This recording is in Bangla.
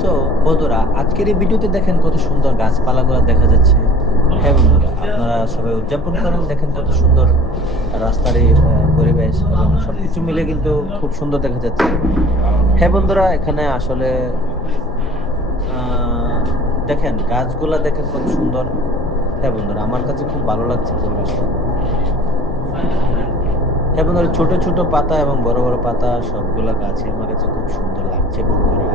সো বন্ধুরা, আজকের এই ভিডিওতে দেখেন কত সুন্দর গাছপালাগুলো দেখা যাচ্ছে। হ্যাঁ বন্ধুরা, আপনারা সবাই উদযাপন করেন, দেখেন কত সুন্দর রাস্তার এই পরিবেশ এবং সবকিছু মিলে কিন্তু খুব সুন্দর দেখা যাচ্ছে। হ্যাঁ বন্ধুরা, এখানে আসলে আহ দেখেন গাছগুলা দেখেন কত সুন্দর। হ্যাঁ বন্ধুরা, আমার কাছে খুব ভালো লাগছে পরিবেশটা। হ্যাঁ বন্ধুরা, ছোট ছোট পাতা এবং বড় বড় পাতা সবগুলা গাছে আমার কাছে খুব সুন্দর লাগছে বন্ধুরা।